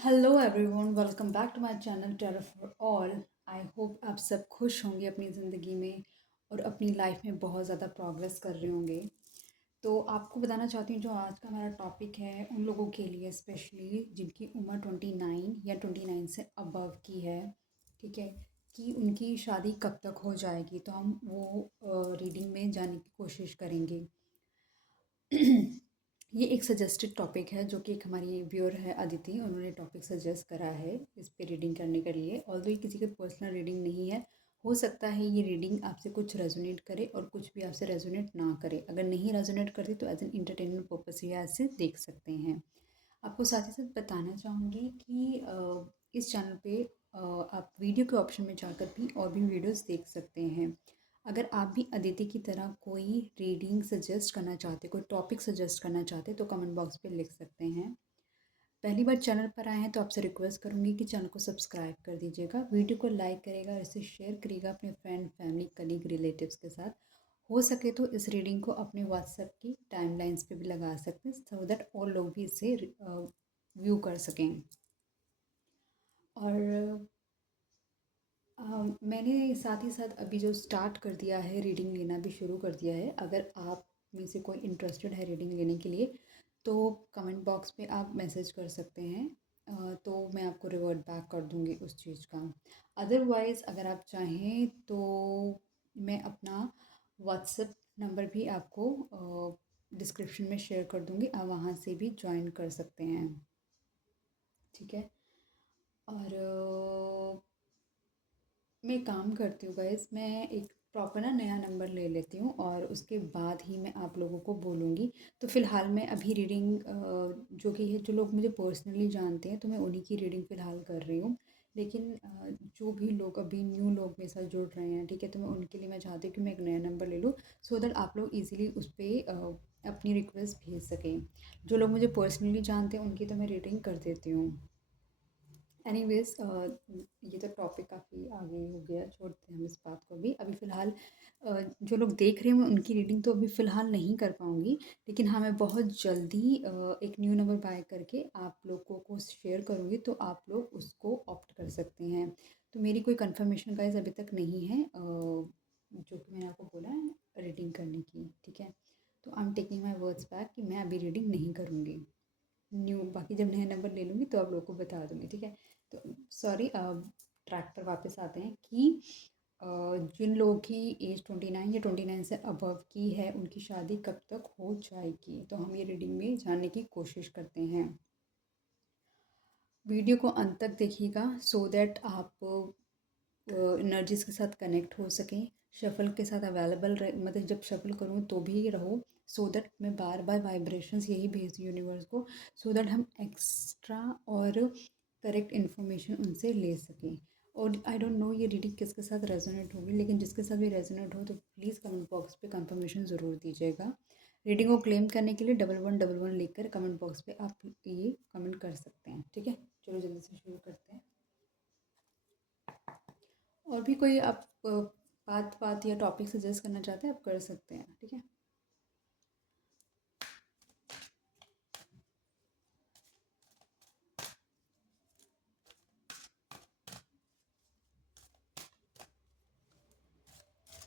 Hello everyone, welcome back to my channel terror for all. I hope आप सब खुश होंगे अपनी ज़िंदगी में और अपनी लाइफ में बहुत ज़्यादा प्रोग्रेस कर रहे होंगे। तो आपको बताना चाहती हूँ जो आज का हमारा टॉपिक है उन लोगों के लिए स्पेशली जिनकी उम्र 29 या 29 से अबव की है। ठीक है, कि उनकी शादी कब तक हो जाएगी, तो हम वो रीडिंग में जाने की कोशिश करेंगे। ये एक सजेस्टेड टॉपिक है जो कि एक हमारी व्यूअर है अदिति, उन्होंने टॉपिक सजेस्ट करा है इस पे रीडिंग करने के लिए। ऑल्दो ये किसी का पर्सनल रीडिंग नहीं है, हो सकता है ये रीडिंग आपसे कुछ रेजोनेट करे और कुछ भी आपसे रेजोनेट ना करे। अगर नहीं रेजोनेट करती तो एज एन इंटरटेनमेंट पर्पस ये ऐसे देख सकते हैं। आपको साथ ही साथ बताना चाहूँगी कि इस चैनल पे आप वीडियो के ऑप्शन में जाकर भी और भी वीडियोस देख सकते हैं। अगर आप भी अदिति की तरह कोई रीडिंग सजेस्ट करना चाहते, कोई टॉपिक सजेस्ट करना चाहते तो कमेंट बॉक्स पे लिख सकते हैं। पहली बार चैनल पर आए हैं तो आपसे रिक्वेस्ट करूँगी कि चैनल को सब्सक्राइब कर दीजिएगा, वीडियो को लाइक करेगा और इसे शेयर करिएगा अपने फ्रेंड, फैमिली, कलीग, रिलेटिव्स के साथ। हो सके तो इस रीडिंग को अपने व्हाट्सएप की टाइमलाइंस पे भी लगा सकते हैं सो दैट और लोग भी इसे व्यू कर सकें। और मैंने साथ ही साथ अभी जो स्टार्ट कर दिया है, रीडिंग लेना भी शुरू कर दिया है। अगर आप में से कोई इंटरेस्टेड है रीडिंग लेने के लिए तो कमेंट बॉक्स पे आप मैसेज कर सकते हैं। तो मैं आपको रिवर्ट बैक कर दूँगी उस चीज़ का। अदरवाइज़ अगर आप चाहें तो मैं अपना व्हाट्सएप नंबर भी आपको डिस्क्रिप्शन में शेयर कर दूँगी, आप वहाँ से भी ज्वाइन कर सकते हैं। ठीक है। और मैं काम करती हूँ गाइस, मैं एक प्रॉपर ना नया नंबर ले लेती हूँ और उसके बाद ही मैं आप लोगों को बोलूँगी। तो फ़िलहाल मैं अभी रीडिंग जो कि है, जो लोग मुझे पर्सनली जानते हैं तो मैं उन्हीं की रीडिंग फ़िलहाल कर रही हूँ। लेकिन जो भी लोग अभी न्यू लोग मेरे साथ जुड़ रहे हैं, ठीक है, तो मैं उनके लिए मैं चाहती हूँ कि मैं एक नया नंबर ले लूँ सो दैट आप लोग ईज़िली उस पर अपनी रिक्वेस्ट भेज सकें। जो लोग मुझे पर्सनली जानते हैं उनकी तो मैं रीडिंग कर देती हूँ। एनीवेज़ ये तो टॉपिक काफ़ी आगे हो गया, छोड़ते हैं हम इस बात को भी। अभी फ़िलहाल जो लोग देख रहे हैं मैं उनकी रीडिंग तो अभी फ़िलहाल नहीं कर पाऊँगी, लेकिन हाँ, मैं बहुत जल्दी एक न्यू नंबर बाय करके आप लोगों को शेयर करूँगी तो आप लोग उसको ऑप्ट कर सकते हैं। तो मेरी कोई कन्फर्मेशन गाइज़ अभी तक नहीं है जो कि मैंने आपको बोला है रीडिंग करने की, ठीक है? तो I am taking my words back कि मैं अभी रीडिंग नहीं करूँगी। न्यू बाकी जब नया नंबर ले लूँगी तो आप लोगों को बता दूँगी, ठीक है? तो सॉरी, ट्रैक पर वापस आते हैं कि अ, जिन लोगों की एज 29 या 29 से अबव की है उनकी शादी कब तक हो जाएगी, तो हम ये रीडिंग में जानने की कोशिश करते हैं। वीडियो को अंत तक देखिएगा सो दैट आप एनर्जीज़ के साथ कनेक्ट हो सकें, शफ़ल के साथ अवेलेबल रहे, मतलब जब शफ़ल करूँ तो भी रहो सो दैट मैं बार बार वाइब्रेशंस यही भेजती हूँ यूनिवर्स को सो दैट हम एक्स्ट्रा और करेक्ट इन्फॉर्मेशन उनसे ले सकें। और आई डोंट नो ये रीडिंग किसके साथ रेजोनेट होगी, लेकिन जिसके साथ भी रेजोनेट हो तो प्लीज़ कमेंट बॉक्स पे कंफर्मेशन ज़रूर दीजिएगा। रीडिंग को क्लेम करने के लिए 1111 लिखकर कमेंट बॉक्स पे आप ये कमेंट कर सकते हैं, ठीक है? चलो जल्दी से शुरू करते हैं। और भी कोई आप बात बात या टॉपिक सजेस्ट करना चाहते हैं आप कर सकते हैं, ठीक है?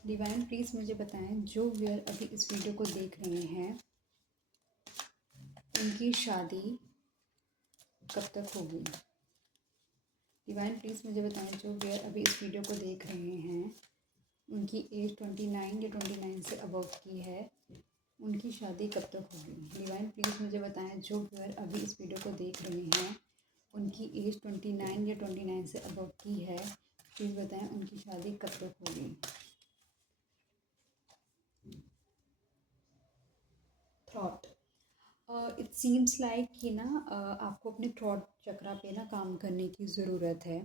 डिवाइन प्लीज़ मुझे बताएं जो व्यूअर अभी इस वीडियो को देख रहे हैं उनकी शादी कब तक होगी। डिवाइन प्लीज़ मुझे बताएं जो व्यूअर अभी इस वीडियो को देख रहे हैं उनकी एज 29 या 29 से अबव की है, उनकी शादी कब तक होगी। डिवाइन प्लीज़ मुझे बताएं जो व्यूअर अभी इस वीडियो को देख रहे हैं उनकी एज 29 या 29 से अबव की है, प्लीज़ बताएं उनकी शादी कब तक होगी। थॉट, इट सीम्स लाइक कि ना आपको अपने थॉट चक्रा पे ना काम करने की ज़रूरत है।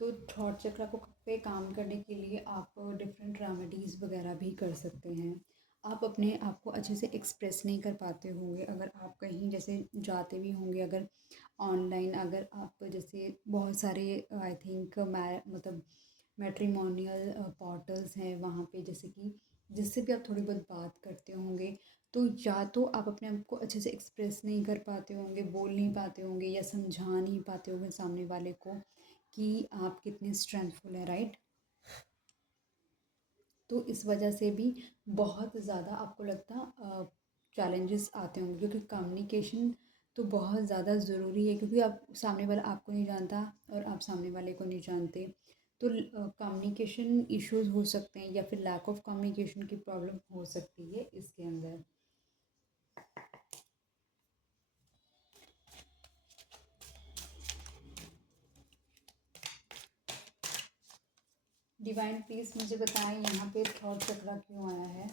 तो थॉट चक्रा को पे काम करने के लिए आप डिफरेंट रेमेडीज़ वगैरह भी कर सकते हैं। आप अपने आप को अच्छे से एक्सप्रेस नहीं कर पाते होंगे, अगर आप कहीं जैसे जाते भी होंगे, अगर ऑनलाइन अगर आप जैसे बहुत सारे आई थिंक मतलब मैट्रिमोनियल पोर्टल्स हैं वहाँ पे, जैसे कि जिससे भी आप थोड़ी बहुत बात करते होंगे तो या तो आप अपने आप को अच्छे से एक्सप्रेस नहीं कर पाते होंगे, बोल नहीं पाते होंगे या समझा नहीं पाते होंगे सामने वाले को कि आप कितने स्ट्रेंथफुल हैं, राइट। तो इस वजह से भी बहुत ज़्यादा आपको लगता चैलेंजेस आते होंगे, क्योंकि कम्युनिकेशन तो बहुत ज़्यादा ज़रूरी है, क्योंकि आप सामने वाला आपको नहीं जानता और आप सामने वाले को नहीं जानते। तो कम्युनिकेशन इश्यूज हो सकते हैं या फिर लैक ऑफ कम्युनिकेशन की प्रॉब्लम हो सकती है इसके अंदर। डिवाइन प्लीज़ मुझे बताएं यहाँ पे थॉट चक्रा क्यों आया है।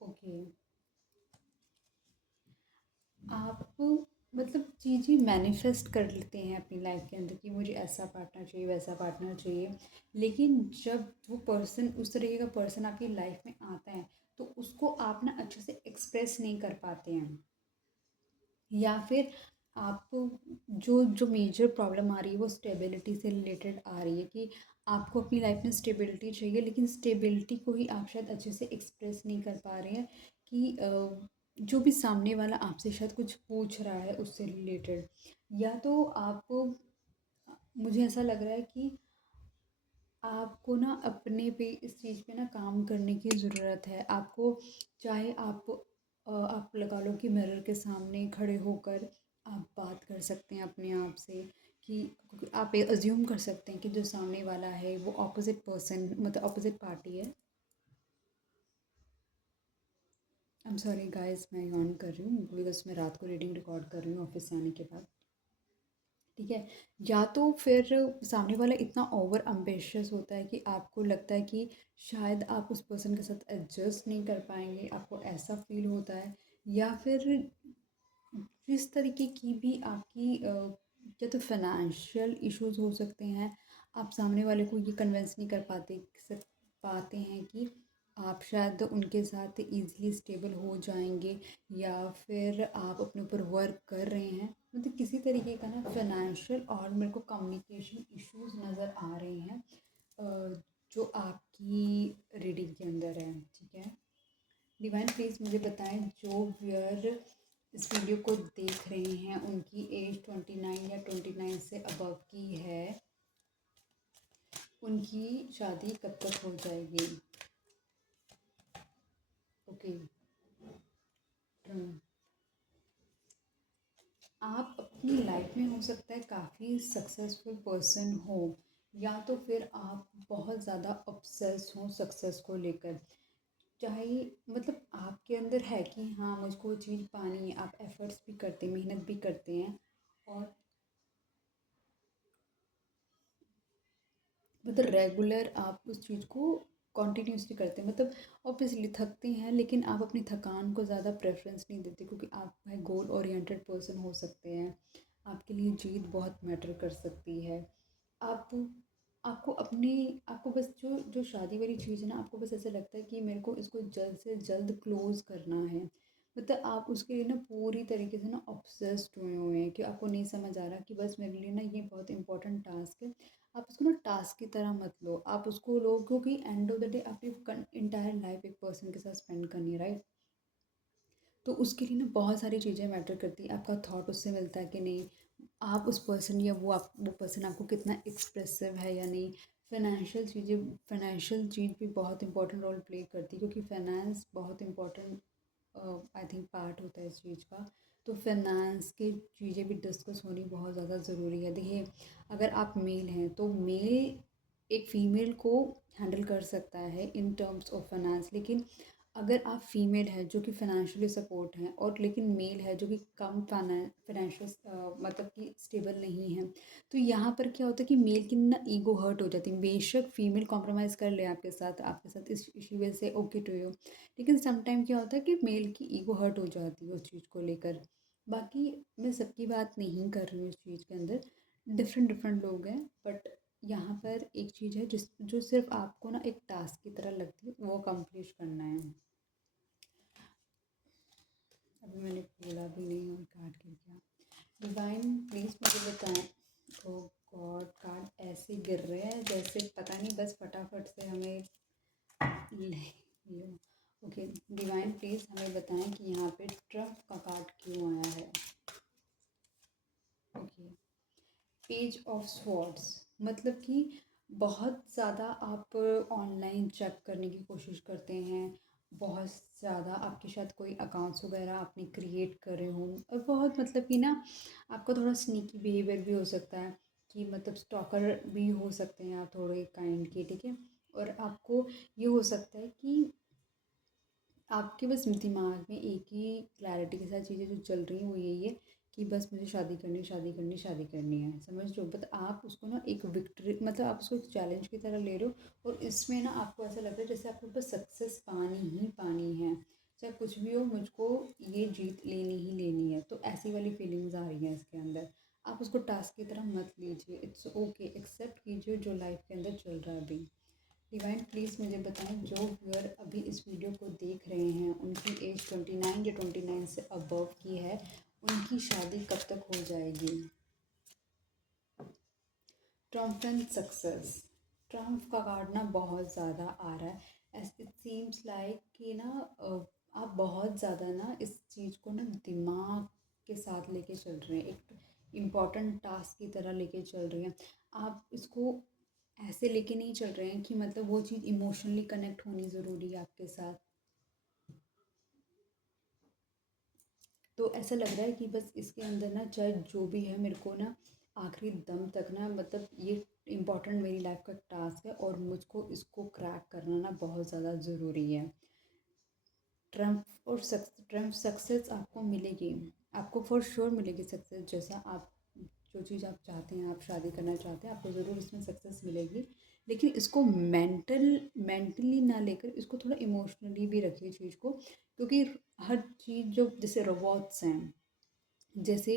ओके, आप मतलब चीज़ें मैनिफेस्ट कर लेते हैं अपनी लाइफ के अंदर कि मुझे ऐसा पार्टनर चाहिए, वैसा पार्टनर चाहिए, लेकिन जब वो पर्सन, उस तरीके का पर्सन आपकी लाइफ में आता है तो उसको आप ना अच्छे से एक्सप्रेस नहीं कर पाते हैं, या फिर आपको जो जो मेजर प्रॉब्लम आ रही है वो स्टेबिलिटी से रिलेटेड आ रही है कि आपको अपनी लाइफ में स्टेबिलिटी चाहिए, लेकिन स्टेबिलिटी को ही आप शायद अच्छे से एक्सप्रेस नहीं कर पा रहे हैं कि जो भी सामने वाला आपसे शायद कुछ पूछ रहा है उससे रिलेटेड, या तो आपको, मुझे ऐसा लग रहा है कि आपको ना अपने पे इस चीज़ पे ना काम करने की ज़रूरत है। आपको, चाहे आप लगा लो कि मिरर के सामने खड़े होकर आप बात कर सकते हैं अपने आप से कि, क्योंकि आप ये अज्यूम कर सकते हैं कि जो सामने वाला है वो ऑपोजिट पर्सन, मतलब ऑपोजिट पार्टी है। आई एम सॉरी गाइस, मैं यॉन कर रही हूँ बिकॉज मैं रात को रीडिंग रिकॉर्ड कर रही हूँ ऑफिस से आने के बाद। ठीक है, या तो फिर सामने वाला इतना ओवर एम्बिशियस होता है कि आपको लगता है कि शायद आप उस पर्सन के साथ एडजस्ट नहीं कर पाएंगे, आपको ऐसा फील होता है। या फिर जिस तरीके की भी आपकी या तो फाइनेंशियल इश्यूज हो सकते हैं, आप सामने वाले को ये कन्विंस नहीं कर पाते हैं कि आप शायद उनके साथ इजीली स्टेबल हो जाएंगे, या फिर आप अपने ऊपर वर्क कर रहे हैं, मतलब किसी तरीके का ना फाइनेंशियल और मेरे को कम्युनिकेशन इश्यूज नज़र आ रहे हैं जो आपकी रीडिंग के अंदर है। ठीक है, डिवाइन प्लीज़ मुझे बताएं जो व्यूअर इस वीडियो को देख रहे हैं उनकी एज 29 या 29 से अबव की है, उनकी शादी कब तक हो जाएगी। ओके, आप अपनी लाइफ में हो सकता है काफ़ी सक्सेसफुल पर्सन हो, या तो फिर आप बहुत ज़्यादा ऑब्सेस हो सक्सेस को लेकर। चाहे मतलब आपके अंदर है कि हाँ मुझको वो चीज़ पानी है, आप एफर्ट्स भी करते हैं, मेहनत भी करते हैं, और मतलब रेगुलर आप उस चीज़ को कॉन्टिन्यूसली करते हैं, मतलब ऑब्वियसली थकते हैं लेकिन आप अपनी थकान को ज़्यादा प्रेफरेंस नहीं देते, क्योंकि आप भाई गोल ओरिएंटेड पर्सन हो सकते हैं, आपके लिए जीत बहुत मैटर कर सकती है। आप आपको अपनी, आपको बस जो जो शादी वाली चीज़ है ना, आपको बस ऐसा लगता है कि मेरे को इसको जल्द से जल्द क्लोज़ करना है, मतलब आप उसके लिए ना पूरी तरीके से ना ऑब्सेस्ड हुए हुए हैं कि आपको नहीं समझ आ रहा कि बस मेरे लिए ना ये बहुत इंपॉर्टेंट टास्क है। आप उसको ना टास्क की तरह मत लो, आप उसको लो, क्योंकि एंड ऑफ द डे आपकी इंटायर लाइफ एक पर्सन के साथ स्पेंड करनी है, राइट। तो उसके लिए ना बहुत सारी चीज़ें मैटर करती हैं, आपका थॉट उससे मिलता है कि नहीं, आप उस पर्सन या वो पर्सन आपको कितना एक्सप्रेसिव है या नहीं। फाइनेंशियल चीज़ भी बहुत इंपॉर्टेंट रोल प्ले करती है, क्योंकि फाइनेंस बहुत इंपॉर्टेंट आई थिंक पार्ट होता है इस चीज़ का। तो फाइनेंस की चीज़ें भी डिस्कस होनी बहुत ज़्यादा ज़रूरी है। देखिए, अगर आप मेल हैं तो मेल एक फ़ीमेल को हैंडल कर सकता है इन टर्म्स ऑफ फाइनेंस, लेकिन अगर आप फीमेल हैं जो कि फाइनेंशियली सपोर्ट हैं और लेकिन मेल है जो कि कम फाइनेंशियल मतलब कि स्टेबल नहीं है, तो यहाँ पर क्या होता है कि मेल की ना ईगो हर्ट हो जाती है। बेशक फीमेल कॉम्प्रोमाइज़ कर ले आपके साथ इस इशू वजह से ओके टू यू, लेकिन सम टाइम क्या होता है कि मेल की ईगो हर्ट हो जाती है उस चीज़ को लेकर। बाकी मैं सबकी बात नहीं कर रही हूँ इस चीज़ के अंदर, डिफरेंट डिफरेंट लोग हैं, बट यहाँ पर एक चीज़ है जिस जो सिर्फ आपको ना एक टास्क की तरह लगती है, वो कंप्लीट करना है। अभी मैंने बोला भी नहीं और कार्ड गिर गया। डिवाइन प्लीज़ मुझे बताएं। ओ गॉड, कार्ड ऐसे गिर रहे हैं जैसे पता नहीं बस फटाफट से हमें ले लो। प्लीज़ हमें बताएं कि यहाँ पे ट्रम्प का कार्ड क्यों आया है। ओके, पेज ऑफ स्वॉर्ड्स, मतलब कि बहुत ज़्यादा आप ऑनलाइन चेक करने की कोशिश करते हैं, बहुत ज़्यादा आपके साथ कोई अकाउंट्स वगैरह आपने क्रिएट करे हों, और बहुत मतलब कि ना आपका थोड़ा स्नीकी बिहेवियर भी हो सकता है कि मतलब स्टॉकर भी हो सकते हैं आप थोड़े काइंड के, ठीक है। और आपको ये हो सकता है कि आपके बस दिमाग में एक ही क्लैरिटी के साथ चीज़ें जो चल रही हैं वो यही है कि बस मुझे शादी करनी शादी करनी शादी करनी है, समझ रहे हो। बट आप उसको ना एक विक्ट्री, मतलब आप उसको एक चैलेंज की तरह ले रहे हो, और इसमें ना आपको ऐसा लग रहा है जैसे आपको बस सक्सेस पानी ही पानी है, चाहे कुछ भी हो, मुझको ये जीत लेनी ही लेनी है। तो ऐसी वाली फीलिंग्स आ रही हैं इसके अंदर। आप उसको टास्क की तरह मत लीजिए, इट्स ओके, एक्सेप्ट कीजिए जो लाइफ के अंदर चल रहा है अभी। डिवाइन प्लीज़ मुझे बताएं, जो व्यूअर अभी इस वीडियो को देख रहे हैं उनकी एज 29 या 29 से अबव की है, उनकी शादी कब तक हो जाएगी। ट्रम्प एंड सक्सेस, ट्रम्प का कार्ड ना बहुत ज़्यादा आ रहा है, एस इट सीम्स लाइक कि ना आप बहुत ज़्यादा ना इस चीज़ को ना दिमाग के साथ लेके चल रहे हैं, एक इम्पॉर्टेंट टास्क की तरह लेके चल रहे हैं। आप इसको ऐसे लेके नहीं चल रहे हैं कि मतलब वो चीज़ इमोशनली कनेक्ट होनी ज़रूरी है आपके साथ। तो ऐसा लग रहा है कि बस इसके अंदर ना चाहे जो भी है, मेरे को ना आखिरी दम तक ना मतलब ये इम्पोर्टेंट मेरी लाइफ का टास्क है और मुझको इसको क्रैक करना ना बहुत ज़्यादा ज़रूरी है। ट्रम्प सक्सेस आपको मिलेगी, आपको फॉर श्योर मिलेगी सक्सेस। जैसा आप जो चीज़ आप चाहते हैं, आप शादी करना चाहते हैं, आपको ज़रूर इसमें सक्सेस मिलेगी। लेकिन इसको मेंटली ना लेकर इसको थोड़ा इमोशनली भी रखिए चीज़ को, क्योंकि हर चीज़ जो जैसे रोबोट्स हैं, जैसे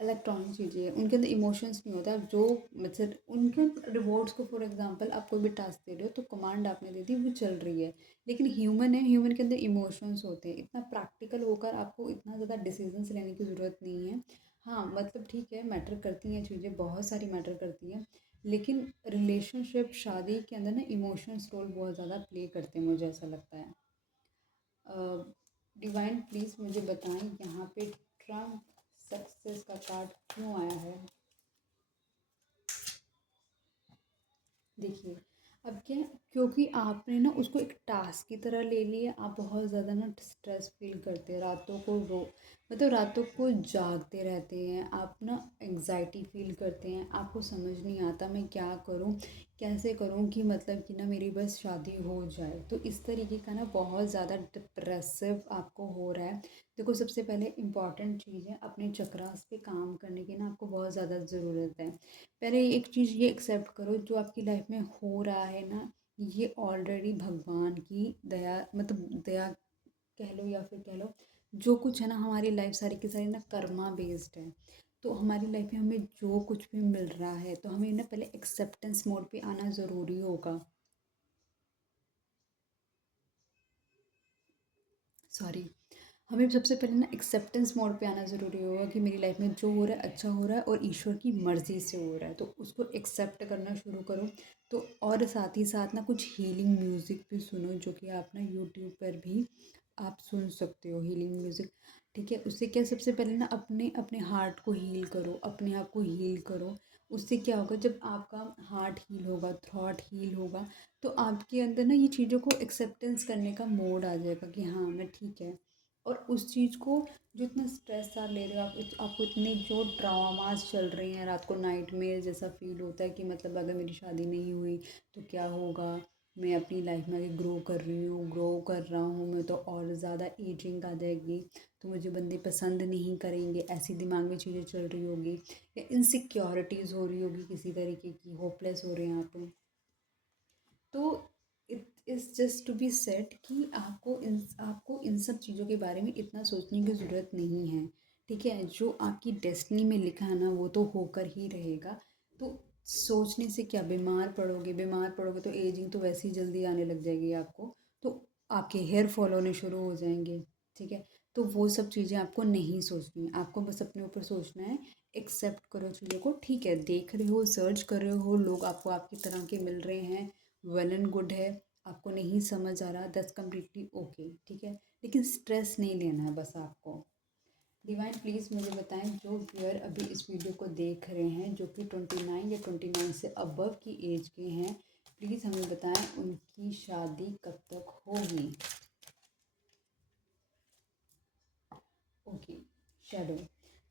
इलेक्ट्रॉनिक चीज़ें हैं, उनके अंदर इमोशंस नहीं होता। जो मतलब उनके रिवॉर्ड्स को, फॉर एग्जांपल आप कोई भी टास्क दे रहे हो तो कमांड आपने दे दी, वो चल रही है। लेकिन ह्यूमन है, ह्यूमन के अंदर इमोशंस होते हैं। इतना प्रैक्टिकल होकर आपको इतना ज़्यादा डिसीजंस लेने की ज़रूरत नहीं है। हाँ मतलब ठीक है, मैटर करती हैं चीज़ें, बहुत सारी मैटर करती हैं, लेकिन रिलेशनशिप शादी के अंदर ना इमोशंस रोल बहुत ज़्यादा प्ले करते हैं, मुझे ऐसा लगता है। डिवाइन प्लीज़ मुझे बताएं, यहाँ पे ट्रम्प सक्सेस का कार्ड क्यों आया है। देखिए, अब क्या है, क्योंकि आपने ना उसको एक टास्क की तरह ले लिया, आप बहुत ज़्यादा ना स्ट्रेस फील करते हैं, रातों को रो मतलब रातों को जागते रहते हैं, आप ना एंग्जाइटी फील करते हैं, आपको समझ नहीं आता मैं क्या करूं, कैसे करूं कि मतलब कि ना मेरी बस शादी हो जाए। तो इस तरीके का ना बहुत ज़्यादा डिप्रेसिव आपको हो रहा है। देखो, सबसे पहले इम्पॉर्टेंट चीज़ है, अपने चक्रास पे काम करने की ना आपको बहुत ज़्यादा ज़रूरत है। पहले एक चीज़ ये एक्सेप्ट करो, जो आपकी लाइफ में हो रहा है ना, ये ऑलरेडी भगवान की दया, मतलब दया कह लो या फिर कह लो, जो कुछ है ना हमारी लाइफ सारी की सारी ना कर्मा बेस्ड है। तो हमारी लाइफ में हमें जो कुछ भी मिल रहा है तो हमें ना पहले एक्सेप्टेंस मोड पे आना ज़रूरी होगा। सॉरी, हमें सबसे पहले ना एक्सेप्टेंस मोड पे आना ज़रूरी होगा कि मेरी लाइफ में जो हो रहा है अच्छा हो रहा है और ईश्वर की मर्ज़ी से हो रहा है, तो उसको एक्सेप्ट करना शुरू करो। तो और साथ ही साथ ना कुछ हीलिंग म्यूज़िक भी सुनो, जो कि आप ना यूट्यूब पर भी आप सुन सकते हो हीलिंग म्यूज़िक, ठीक है। उससे क्या, सबसे पहले ना अपने अपने हार्ट को हील करो, अपने आप को हील करो। उससे क्या होगा, जब आपका हार्ट हील होगा, थॉट हील होगा, तो आपके अंदर ना ये चीज़ों को एक्सेप्टेंस करने का मोड आ जाएगा कि हाँ मैं ठीक है। और उस चीज़ को, जो इतना स्ट्रेस आप ले रहे हो, आपको इतनी जो ड्रामास चल रही हैं, रात को नाइटमेयर जैसा फील होता है कि मतलब अगर मेरी शादी नहीं हुई तो क्या होगा, मैं अपनी लाइफ में आगे ग्रो कर रही हूँ, ग्रो कर रहा हूँ मैं, तो और ज़्यादा एजिंग आ जाएगी, तो मुझे बंदे पसंद नहीं करेंगे, ऐसी दिमाग में चीज़ें चल रही होगी, या इनसिक्योरिटीज़ हो रही होगी किसी तरीके की, होपलेस हो रहे हैं आप। तो it is just to be said कि आपको इन सब चीज़ों के बारे में इतना सोचने की ज़रूरत नहीं है, ठीक है। जो आपकी डेस्टिनी में लिखा है ना वो तो होकर ही रहेगा। तो सोचने से क्या, बीमार पड़ोगे तो एजिंग तो वैसे ही जल्दी आने लग जाएगी आपको, तो आपके हेयर फॉल होने शुरू हो जाएंगे, ठीक है। तो वो सब चीज़ें आपको नहीं सोचनी है, आपको बस अपने ऊपर सोचना है। एक्सेप्ट करो चीज़ों को, ठीक है, देख रहे हो, सर्च कर रहे हो, लोग आपको आपकी तरह के मिल रहे हैं, वेल एंड गुड है। आपको नहीं समझ आ रहा, दैट्स कम्प्लीटली ओके, ठीक है। लेकिन स्ट्रेस नहीं लेना है बस आपको। डिवाइन प्लीज़ मुझे बताएं, जो व्यूअर अभी इस वीडियो को देख रहे हैं जो कि 29 या 29 से अबव की एज के हैं, प्लीज़ हमें बताएं उनकी शादी कब तक होगी। Okay, shadow.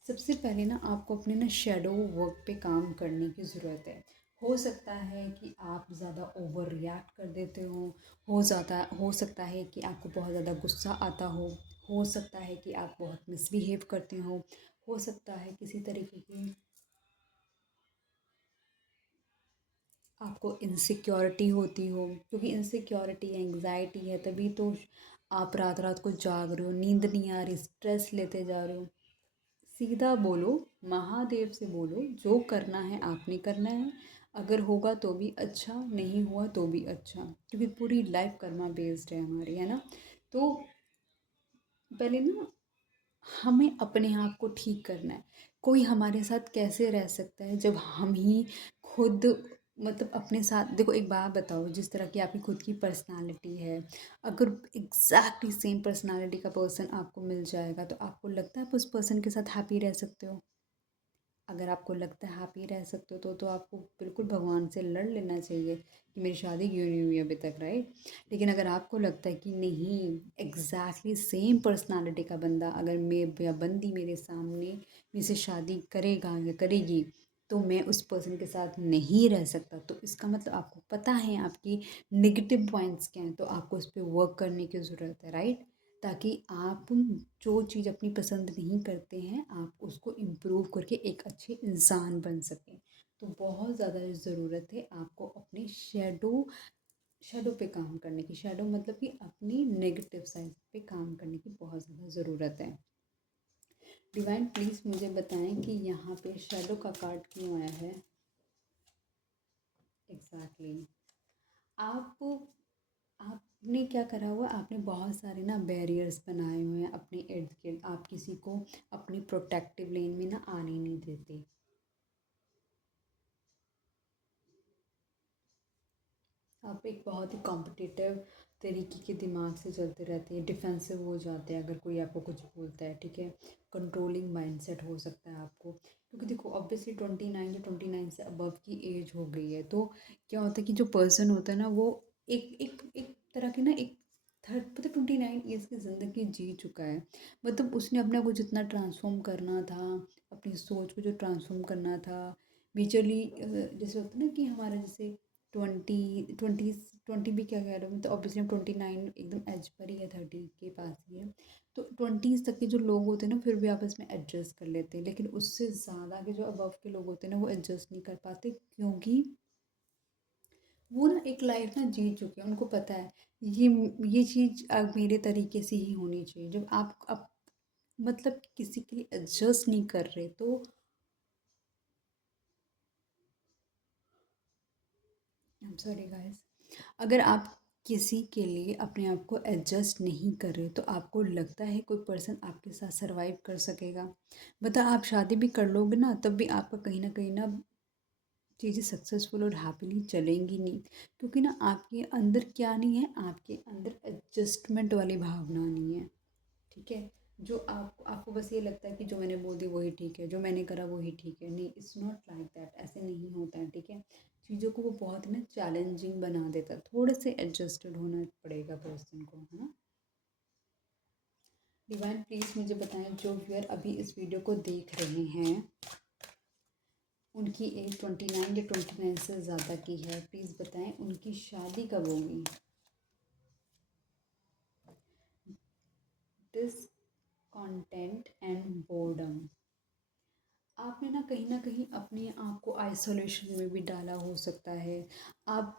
सबसे पहले ना आपको अपने ना शैडो वर्क पे काम करने की ज़रूरत है। हो सकता है कि आप ज़्यादा ओवर रिएक्ट कर देते हो सकता है कि आपको बहुत ज़्यादा गुस्सा आता हो सकता है कि आप बहुत मिसबिहेव करते हो सकता है किसी तरीके की आपको इनसिक्योरिटी होती हो, क्योंकि इनसिक्योरिटी एंग्जाइटी है तभी तो आप रात रात को जाग रहे हो, नींद नहीं आ रही, स्ट्रेस लेते जा रहे हो। सीधा बोलो, महादेव से बोलो, जो करना है आपने करना है। अगर होगा तो भी अच्छा, नहीं हुआ तो भी अच्छा, क्योंकि पूरी लाइफ कर्मा बेस्ड है हमारी, है ना। तो पहले ना हमें अपने आप को ठीक करना है। कोई हमारे साथ कैसे रह सकता है जब हम ही खुद, मतलब अपने साथ देखो, एक बात बताओ, जिस तरह की आपकी खुद की पर्सनालिटी है, अगर एग्जैक्टली सेम पर्सनालिटी का पर्सन आपको मिल जाएगा तो आपको लगता है आप उस पर्सन के साथ हैप्पी रह सकते हो? अगर आपको लगता है हैप्पी रह सकते हो तो आपको बिल्कुल भगवान से लड़ लेना चाहिए कि मेरी शादी क्यों नहीं हुई अभी तक, राइट। लेकिन अगर आपको लगता है कि नहीं, एग्जैक्टली सेम पर्सनालिटी का बंदा अगर मैं या बंदी मेरे सामने मेरे से शादी करेगा या करेगी तो मैं उस पर्सन के साथ नहीं रह सकता, तो इसका मतलब आपको पता है आपकी नेगेटिव पॉइंट्स क्या हैं, तो आपको उस पर वर्क करने की ज़रूरत है, राइट। ताकि आप जो चीज़ अपनी पसंद नहीं करते हैं आप उसको इम्प्रूव करके एक अच्छे इंसान बन सकें। तो बहुत ज़्यादा ज़रूरत है आपको अपने शेडो पे काम करने की। शेडो मतलब कि अपनी नेगेटिव साइड पे काम करने की बहुत ज़्यादा ज़रूरत है। डिवाइन प्लीज़ मुझे बताएं कि यहाँ पे शेडो का कार्ड क्यों आया है एग्जैक्टली exactly. आप आपने क्या करा हुआ, आपने बहुत सारे ना बैरियर्स बनाए हुए हैं अपने इर्द गिर्द, आप किसी को अपनी प्रोटेक्टिव लेन में ना आने नहीं देते। आप एक बहुत ही कॉम्पिटिटिव तरीके के दिमाग से चलते रहते हैं, डिफेंसिव हो जाते हैं अगर कोई आपको कुछ बोलता है, ठीक है। कंट्रोलिंग माइंडसेट हो सकता है आपको, क्योंकि देखो ऑब्वियसली 29 या 29 से अबव की एज हो गई है, तो क्या होता है कि जो पर्सन होता है ना वो एक एक एक तरह की ना एक थर्ड, पता 29 ईयर्स की ज़िंदगी जी चुका है। मतलब उसने अपने को जितना ट्रांसफॉर्म करना था, अपनी सोच को जो ट्रांसफॉर्म करना था, मेजरली जैसे होता है ना कि हमारा जैसे ट्वेंटी ट्वेंटी भी क्या कह रहा हूँ, तो ऑब्वियसली हम 29 एकदम एज पर ही है, 30 के पास ही है। तो 20s तक के जो लोग होते हैं ना फिर भी आपस में एडजस्ट कर लेते हैं, लेकिन उससे ज़्यादा के जो अबव के लोग होते हैं ना वो एडजस्ट नहीं कर पाते, क्योंकि वो ना एक लाइफ ना जी चुके हैं, उनको पता है ये ये चीज़ अब मेरे तरीके से ही होनी चाहिए। जब आप मतलब किसी के लिए एडजस्ट नहीं कर रहे तो आई एम सॉरी गाइस, अगर आप किसी के लिए अपने आप को एडजस्ट नहीं कर रहे तो आपको लगता है कोई पर्सन आपके साथ सरवाइव कर सकेगा? बता, आप शादी भी कर लोगे ना तब भी आपका कहीं ना चीज़ें सक्सेसफुल और हैप्पीली चलेंगी नहीं, क्योंकि ना आपके अंदर क्या नहीं है, आपके अंदर एडजस्टमेंट वाली भावना नहीं है, ठीक है। जो आपको बस ये लगता है कि जो मैंने बोल दी वही ठीक है, जो मैंने करा वही ठीक है, नहीं, इट्स नॉट लाइक दैट, ऐसे नहीं होता है, ठीक है। चीज़ों को वो बहुत ही ना चैलेंजिंग बना देता है, थोड़े से एडजस्टेड होना पड़ेगा पर्सन को, है ना। डिवाइन प्लीज़ मुझे बताएं, जो व्यूअर अभी इस वीडियो को देख रहे हैं उनकी एज 29 या 29 से ज़्यादा की है, प्लीज़ बताएं उनकी शादी कब होगी। डिसकंटेंट एंड बोर्डम, आपने ना कहीं अपने आप को आइसोलेशन में भी डाला हो सकता है। आप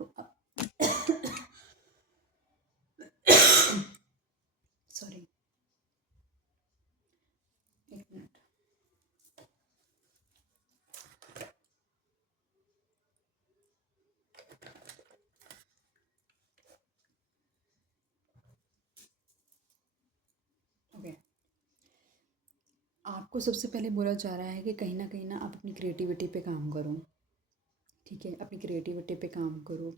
सॉरी, एक मिनट। ओके, आपको सबसे पहले बोला जा रहा है कि कहीं ना आप अपनी क्रिएटिविटी पे काम करो, ठीक है। अपनी क्रिएटिविटी पे काम करो,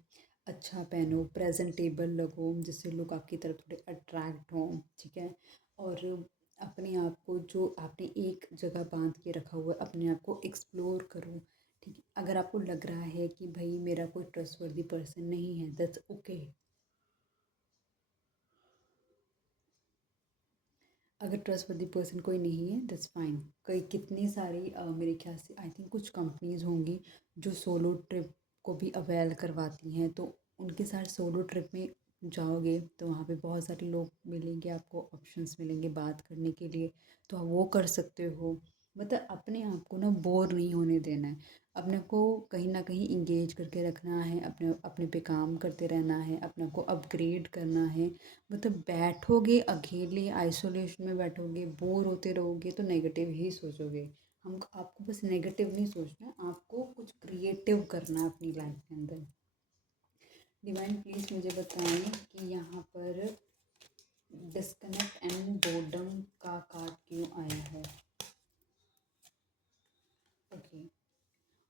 अच्छा पहनो, प्रेजेंटेबल लगो, जिससे लोग आपकी तरफ थोड़े अट्रैक्ट हों, ठीक है। और अपने आप को, जो आपने एक जगह बांध के रखा हुआ है, अपने आप को एक्सप्लोर करो, ठीक है। अगर आपको लग रहा है कि भाई मेरा कोई ट्रस्टवर्दी पर्सन नहीं है, दैट्स ओके। अगर ट्रस्टवर्दी पर्सन कोई नहीं है, दैट्स फाइन। कई कितनी सारी मेरे ख्याल से आई थिंक कुछ कंपनीज होंगी जो सोलो ट्रिप को भी अवेल करवाती हैं, तो उनके साथ सोलो ट्रिप में जाओगे तो वहाँ पे बहुत सारे लोग मिलेंगे, आपको ऑप्शंस मिलेंगे बात करने के लिए, तो आप वो कर सकते हो। मतलब अपने आप को ना बोर नहीं होने देना है, अपने को कहीं ना कहीं इंगेज करके रखना है, अपने अपने पे काम करते रहना है, अपने को अपग्रेड करना है। मतलब बैठोगे अकेले आइसोलेशन में बैठोगे, बोर होते रहोगे तो नेगेटिव ही सोचोगे। हम आपको बस नेगेटिव नहीं सोचना है, आपको कुछ क्रिएटिव करना है अपनी लाइफ के अंदर। डिवाइन प्लीज़ मुझे बताएं कि यहाँ पर डिस्कनेक्ट एंड बोर्डम का कार्ड क्यों आया है। ओके,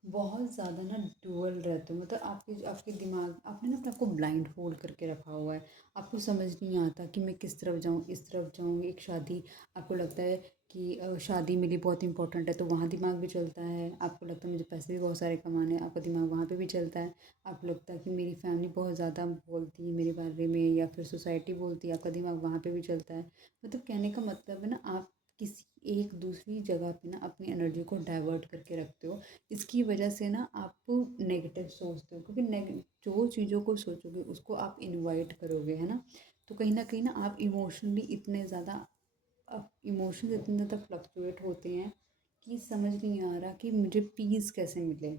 बहुत ज़्यादा ना ड्यूअल रहते हो, मतलब आपके आपके दिमाग, आपने ना अपने आप को ब्लाइंड फोल्ड करके रखा हुआ है। आपको समझ नहीं आता कि मैं किस तरफ जाऊँ, इस तरफ जाऊँ। एक शादी, आपको लगता है कि शादी मेरे लिए बहुत इंपॉर्टेंट है, तो वहाँ दिमाग भी चलता है। आपको लगता है मुझे पैसे भी बहुत सारे कमाने हैं, आपका दिमाग वहाँ पे भी चलता है। आपको लगता है कि मेरी फैमिली बहुत ज़्यादा बोलती है मेरे बारे में, या फिर सोसाइटी बोलती है, आपका दिमाग वहाँ पे भी चलता है। मतलब कहने का मतलब है ना, आप किसी एक दूसरी जगह पे ना अपनी एनर्जी को डाइवर्ट करके रखते हो। इसकी वजह से ना आप नेगेटिव सोचते हो, क्योंकि जो चीज़ों को सोचोगे उसको आप इनवाइट करोगे, है ना। तो कहीं ना आप इमोशनली इतने ज़्यादा, इमोशंस इतने ज़्यादा फ्लक्चुएट होते हैं कि समझ नहीं आ रहा कि मुझे पीस कैसे मिले।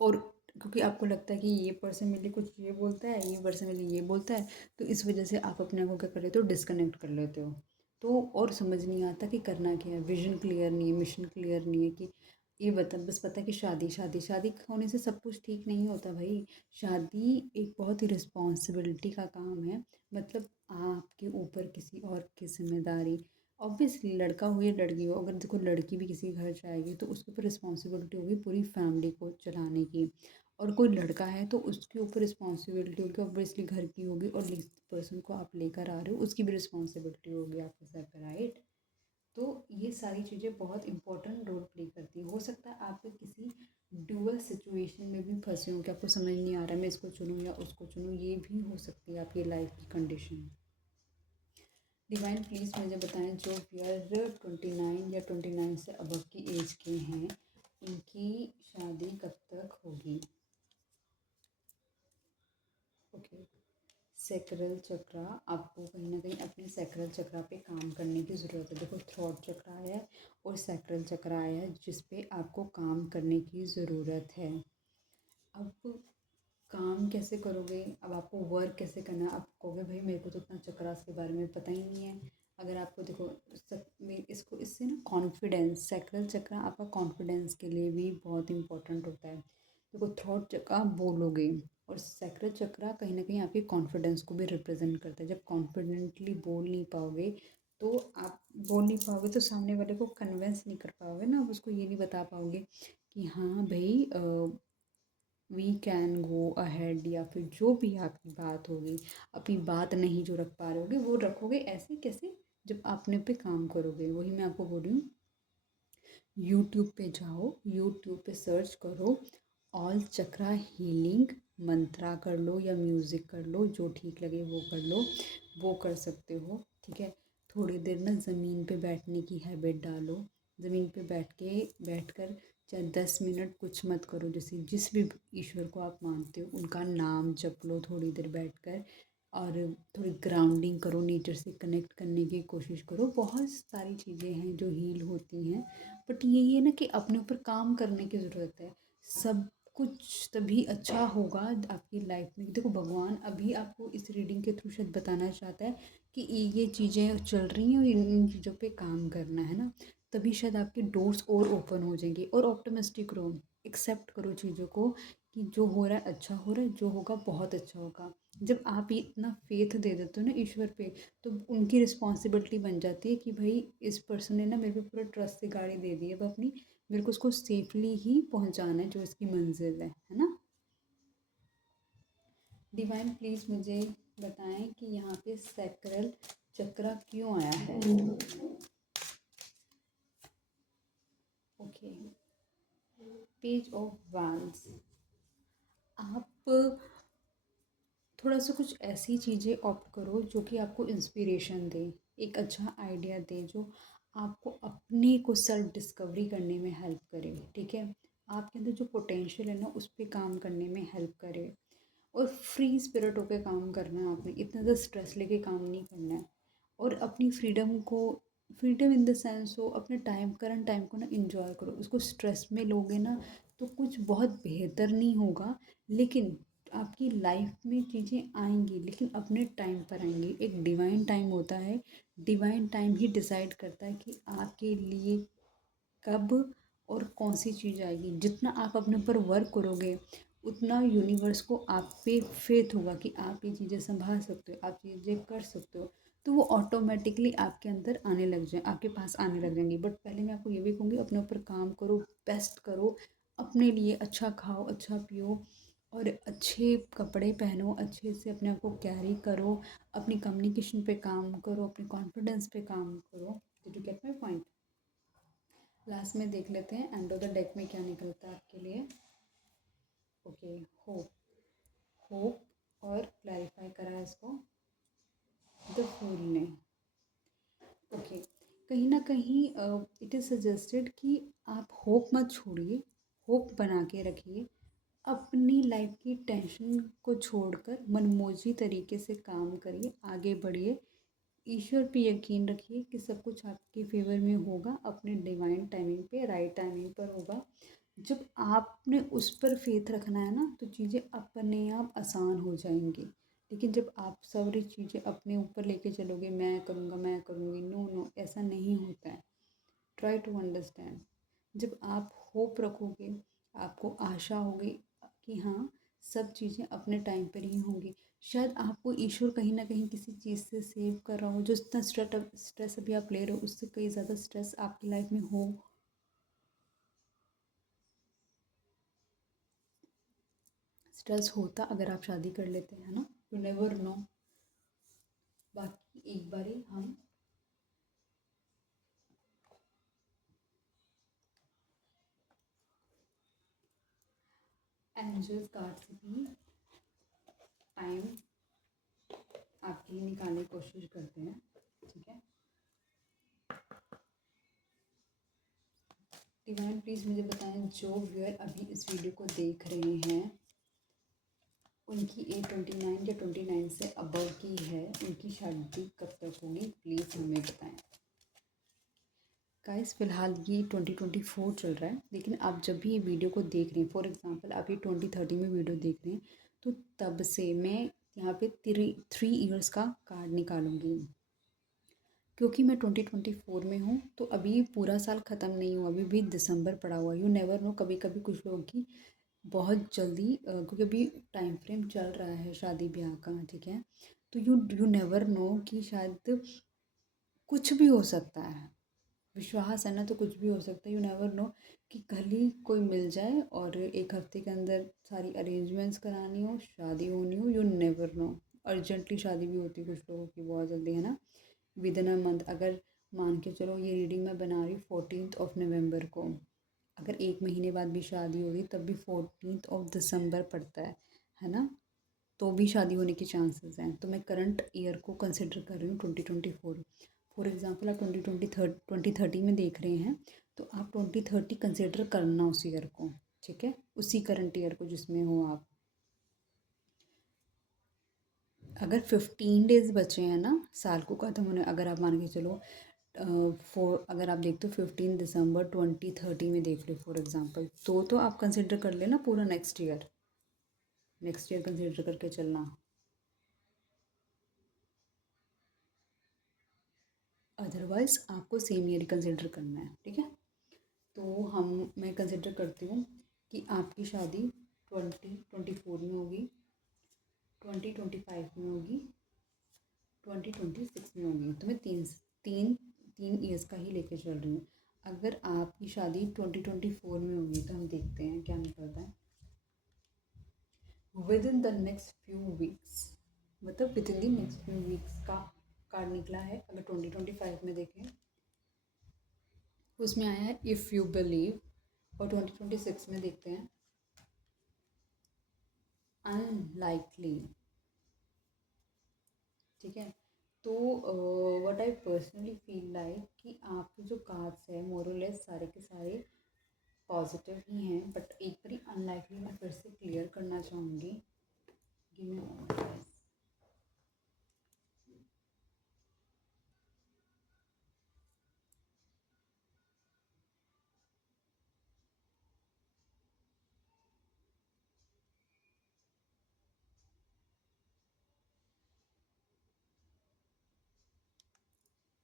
और क्योंकि आपको लगता है कि ये पर्सन मेरे लिए कुछ ये बोलता है, ये पर्सन मेरे लिए ये बोलता है, तो इस वजह से आप अपने आप को क्या कर लेते हो, डिस्कनेक्ट कर लेते हो। तो और समझ नहीं आता कि करना क्या है, विजन क्लियर नहीं है, मिशन क्लियर नहीं है कि ये बता, बस पता है कि शादी शादी शादी होने से सब कुछ ठीक नहीं होता भाई। शादी एक बहुत ही रिस्पॉन्सिबिलिटी का काम है। मतलब आपके ऊपर किसी और की जिम्मेदारी, ऑब्वियसली लड़का हो या लड़की हो, अगर देखो लड़की भी किसी घर जाएगी तो उसके ऊपर रिस्पॉन्सिबिलिटी होगी पूरी फैमिली को चलाने की। और कोई लड़का है तो उसके ऊपर रिस्पॉन्सिबिलिटी होगी, ऑब्वियसली घर की होगी, और जिस पर्सन को आप लेकर आ रहे हो उसकी भी रिस्पॉन्सिबिलिटी होगी आपके सर पर, राइट। तो ये सारी चीज़ें बहुत इंपॉर्टेंट रोल प्ले करती हैं। हो सकता है आप किसी ड्यूअल सिचुएशन में भी फंसे हो कि आपको समझ नहीं आ रहा मैं इसको चुनूँ या उसको चुनूँ, ये भी हो सकती है आपकी लाइफ की कंडीशन। डिवाइन प्लीज़ मुझे बताएं, जो वीयर 29 या 29 से अबव की एज के हैं, उनकी शादी कब तक होगी। ओके, सैक्रल चक्रा, आपको कहीं ना कहीं अपने सैक्रल चक्रा पे काम करने की ज़रूरत है। देखो थ्रोट चक्रा आया है और सैक्रल चक्रा आया है, जिस पे आपको काम करने की ज़रूरत है। अब काम कैसे करोगे, अब आपको वर्क कैसे करना है। आप कहोगे भाई मेरे को तो इतना चक्रास के बारे में पता ही नहीं है। अगर आपको देखो इसको इससे ना कॉन्फिडेंस, सैक्रल चक्र आपका कॉन्फिडेंस के लिए भी बहुत इंपॉर्टेंट होता है। देखो थॉट चक्र आप बोलोगे, और सैक्रल चक्र कहीं ना कहीं आपके कॉन्फिडेंस को भी रिप्रेजेंट करता है। जब कॉन्फिडेंटली बोल नहीं पाओगे, तो आप बोल नहीं पाओगे तो सामने वाले को कन्विंस नहीं कर पाओगे ना, आप उसको ये नहीं बता पाओगे कि हाँ भाई वी कैन गो अहेड, या फिर जो भी आपकी बात होगी, अपनी बात नहीं जो रख पा रहे होगे वो रखोगे ऐसे कैसे, जब आपने पे काम करोगे। वही मैं आपको बोल रही हूँ, यूट्यूब पे जाओ, यूट्यूब पे सर्च करो ऑल चक्रा हीलिंग, मंत्रा कर लो या म्यूज़िक कर लो, जो ठीक लगे वो कर लो, वो कर सकते हो, ठीक है। थोड़ी देर ना ज़मीन पे बैठने की हैबिट डालो। ज़मीन पे बैठ कर चाहे 10 मिनट कुछ मत करो, जैसे जिस भी ईश्वर को आप मानते हो उनका नाम जप लो थोड़ी देर बैठकर, और थोड़ी ग्राउंडिंग करो, नेचर से कनेक्ट करने की कोशिश करो। बहुत सारी चीज़ें हैं जो हील होती हैं, बट यही है ना कि अपने ऊपर काम करने की ज़रूरत है। सब कुछ तभी अच्छा होगा आपकी लाइफ में। देखो भगवान अभी आपको इस रीडिंग के थ्रू शायद बताना चाहता है कि ये चीज़ें चल रही हैं और इन इन चीज़ों पे काम करना है ना, तभी शायद आपके डोर्स और ओपन हो जाएंगे। और ऑप्टिमिस्टिक रहो, एक्सेप्ट करो चीज़ों को कि जो हो रहा है अच्छा हो रहा है, जो होगा बहुत अच्छा होगा। जब आप ये इतना फेथ दे देते हो ना ईश्वर पे, तो उनकी रिस्पॉन्सिबिलिटी बन जाती है कि भाई इस पर्सन ने ना मेरे पे पूरा ट्रस्ट से गाड़ी दे दी है, अब अपनी मेरे को उसको सेफली ही पहुंचाना है जो इसकी मंजिल है ना। डिवाइन प्लीज़ मुझे बताएं कि यहाँ पे सैक्रल चक्रा क्यों आया है। Okay, page of wands. आप थोड़ा सा कुछ ऐसी चीज़ें ऑप्ट करो जो कि आपको इंस्पिरेशन दे, एक अच्छा आइडिया दे, जो आपको अपने को सेल्फ डिस्कवरी करने में हेल्प करे। ठीक है, आपके अंदर जो पोटेंशियल है ना उस पर काम करने में हेल्प करे। और फ्री स्पिरिट होकर काम करना है आपने, इतना ज़्यादा स्ट्रेस लेके काम नहीं करना है। और अपनी फ्रीडम को, फ्रीडम इन द सेंस हो, अपने टाइम, करंट टाइम को ना इंजॉय करो। उसको स्ट्रेस में लोगे ना तो कुछ बहुत बेहतर नहीं होगा, लेकिन आपकी लाइफ में चीज़ें आएंगी लेकिन अपने टाइम पर आएंगी। एक डिवाइन टाइम होता है, डिवाइन टाइम ही डिसाइड करता है कि आपके लिए कब और कौन सी चीज़ आएगी। जितना आप अपने ऊपर वर्क करोगे उतना यूनिवर्स को आप पे फेथ होगा कि आप ये चीज़ें संभाल सकते हो, आप चीज़ें कर सकते हो, तो वो ऑटोमेटिकली आपके अंदर आने लग जाए, आपके पास आने लग जाएंगी। बट पहले मैं आपको ये भी कहूँगी, अपने ऊपर काम करो, बेस्ट करो अपने लिए। अच्छा खाओ, अच्छा पियो और अच्छे कपड़े पहनो, अच्छे से अपने आप को कैरी करो, अपनी कम्युनिकेशन पे काम करो, अपने कॉन्फिडेंस पे काम करो। Did you get my point? Last में देख लेते हैं एंड ऑफ द डेक में क्या निकलता है आपके लिए। Okay, hope. होप और क्लैरिफाई करा है इसको द फूल ने। ओके, कहीं ना कहीं इट इज़ सजेस्टेड कि आप होप मत छोड़िए, होप बना के रखिए। अपनी लाइफ की टेंशन को छोड़कर मनमौजी तरीके से काम करिए, आगे बढ़िए। ईश्वर पे यकीन रखिए कि सब कुछ आपके फेवर में होगा, अपने डिवाइन टाइमिंग पे, राइट टाइमिंग पर होगा। जब आपने उस पर फेथ रखना है ना तो चीज़ें अपने आप आसान हो जाएंगी। लेकिन जब आप सारी चीज़ें अपने ऊपर लेके चलोगे, मैं करूँगा, मैं करूँगी, नो नो, ऐसा नहीं होता है। Try to understand. जब आप होप रखोगे, आपको आशा होगी कि हाँ सब चीज़ें अपने टाइम पर ही होंगी। शायद आपको ईश्वर कहीं ना कहीं किसी चीज़ से सेव कर रहा हो। जो इतना स्ट्रेस अभी आप ले रहे हो उससे कई ज़्यादा स्ट्रेस आपकी लाइफ में हो, स्ट्रेस होता अगर आप शादी कर लेते हैं ना। You never know. बाकी एक बारी हम एंजल कार्ड से भी टाइम आपके लिए निकालने की कोशिश करते हैं। ठीक है, डिवाइन प्लीज़ मुझे बताएं, जो व्यूअर अभी इस वीडियो को देख रहे हैं उनकी एज 29 या 29 से अबव की है, उनकी शादी कब तक होगी, प्लीज़ हमें बताएं। गाइस फिलहाल ये 2024 चल रहा है, लेकिन आप जब भी ये वीडियो को देख रहे हैं, फॉर एग्जांपल आप ये 2030 में वीडियो देख रहे हैं, तो तब से मैं यहाँ पे 3 इयर्स का कार्ड निकालूंगी। क्योंकि मैं 2024 में हूँ तो अभी पूरा साल ख़त्म नहीं हुआ, अभी भी दिसंबर पड़ा हुआ। यू नेवर नो, कभी कभी कुछ लोगों की बहुत जल्दी क्योंकि अभी टाइम फ्रेम चल रहा है शादी ब्याह का। ठीक है, तो यू नेवर नो कि शायद कुछ भी हो सकता है। विश्वास है ना तो कुछ भी हो सकता है। यू नेवर नो कि कल ही कोई मिल जाए और एक हफ्ते के अंदर सारी अरेंजमेंट्स करानी हो, शादी होनी हो। यू नेवर नो, अर्जेंटली शादी भी होती है कुछ लोगों की बहुत जल्दी, है ना, विद इन अ मंथ। अगर मान के चलो ये रीडिंग मैं बना रही हूँ 14 नवंबर को, अगर एक महीने बाद भी शादी होगी तब भी 14 दिसंबर पड़ता है ना, तो भी शादी होने के चांसेस हैं। तो मैं करंट ईयर को कंसिडर कर रही हूँ 2024। फॉर एग्जांपल आप 2030 में देख रहे हैं तो आप 2030 कंसिडर करना उस ईयर को। ठीक है, उसी करंट ईयर को जिसमें हो आप। अगर 15 डेज बचे हैं ना साल को ख़त्म होने, अगर आप मान के चलो अगर आप देखते हो 15 दिसंबर 2030 में देख लो फॉर एग्जांपल, तो आप कंसिडर कर लेना पूरा next year, next year consider करके चलना। अदरवाइज़ आपको सेम ईयर कंसिडर करना है। ठीक है, तो मैं कंसिडर करती हूँ कि आपकी शादी 2024 में होगी, 2025 में होगी, 2026 में होगी। तो मैं तीन तीन तीन ईयर्स का ही लेके चल रही हूँ। अगर आपकी शादी 2024 में होगी तो हम देखते हैं क्या निकलता है। Within the next few weeks, मतलब within the next few weeks का कार्ड निकला है। अगर 2025 में देखें उसमें आया है इफ़ यू बिलीव, और 2026 में देखते हैं अनलाइकली। ठीक है, तो what I personally feel like कि आपके जो कार्ड्स है मोरलेस सारे के सारे पॉजिटिव ही हैं, बट एक बारी अनलाइकली मैं फिर से क्लियर करना चाहूँगी। Give me moment guys.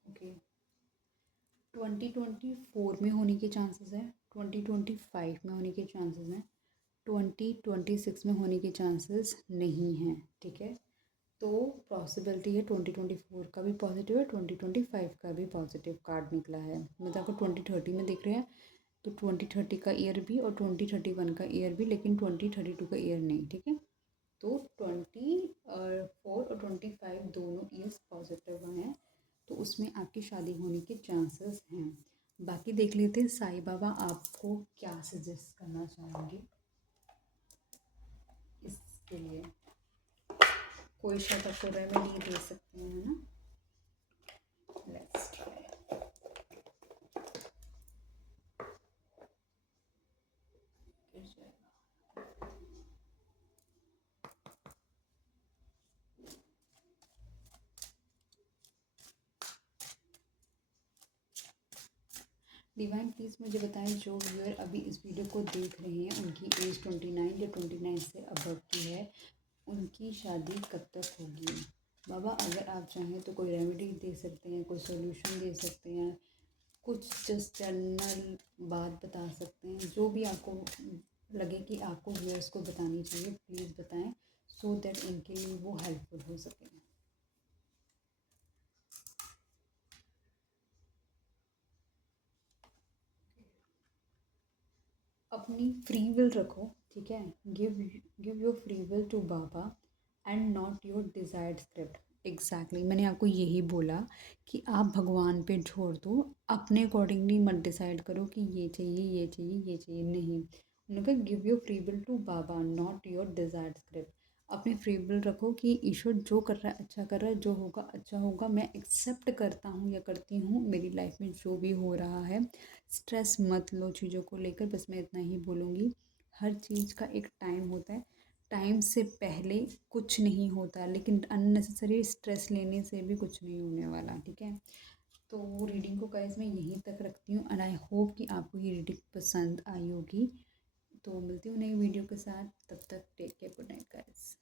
Okay, 2024 में होने के चांसेस हैं, 2025 में होने के चांसेस हैं, 2026 में होने के चांसेस नहीं हैं। ठीक है, तो पॉसिबिलिटी है 2024 का भी पॉजिटिव है, 2025 का भी पॉजिटिव कार्ड निकला है। मतलब अगर 2030 में देख रहे हैं तो 2030 का ईयर भी और 2031 का ईयर भी, लेकिन 2032 का ईयर नहीं। ठीक है, तो 24 और 25 दोनों ईयर्स पॉजिटिव हैं, तो उसमें आपकी शादी होने के चांसेस हैं। बाकी देख लेते हैं साईं बाबा आपको क्या सजेस्ट करना चाहेंगे इसके लिए। कोई शायद आपको रेमेडी दे सकते हैं, है ना। Let's try. डिवाइन प्लीज़ मुझे बताएं, जो व्यूअर अभी इस वीडियो को देख रहे हैं उनकी एज 29 या 29 से अबव की है, उनकी शादी कब तक होगी। बाबा अगर आप चाहें तो कोई रेमेडी दे सकते हैं, कोई सॉल्यूशन दे सकते हैं, कुछ जस्ट जनरल बात बता सकते हैं, जो भी आपको लगे कि आपको व्यूअर्स को बतानी चाहिए प्लीज़ बताएं, सो दैट इनके लिए वो हेल्पफुल हो सके। अपनी फ्री विल रखो। ठीक है, give your free will to Baba and not your desired script. Exactly मैंने आपको यही बोला कि आप भगवान पे छोड़ दो, अपने अकॉर्डिंगली मत डिसाइड करो कि ये चाहिए ये चाहिए ये चाहिए, नहीं। उन्होंने कहा give your free will to Baba not your desired script. अपने फ्री विल रखो कि ईश्वर जो कर रहा है अच्छा कर रहा है, जो होगा अच्छा होगा, मैं एक्सेप्ट करता हूँ या करती हूँ मेरी लाइफ में जो भी हो रहा है। स्ट्रेस मत लो चीज़ों को लेकर, बस मैं इतना ही बोलूँगी। हर चीज़ का एक टाइम होता है, टाइम से पहले कुछ नहीं होता, लेकिन अननेसेसरी स्ट्रेस लेने से भी कुछ नहीं होने वाला। ठीक है, तो रीडिंग को गाइस मैं यहीं तक रखती हूँ, एंड आई होप कि आपको ये रीडिंग पसंद आई होगी। तो मिलती हूँ नई वीडियो के साथ, तब तक take care, good night guys.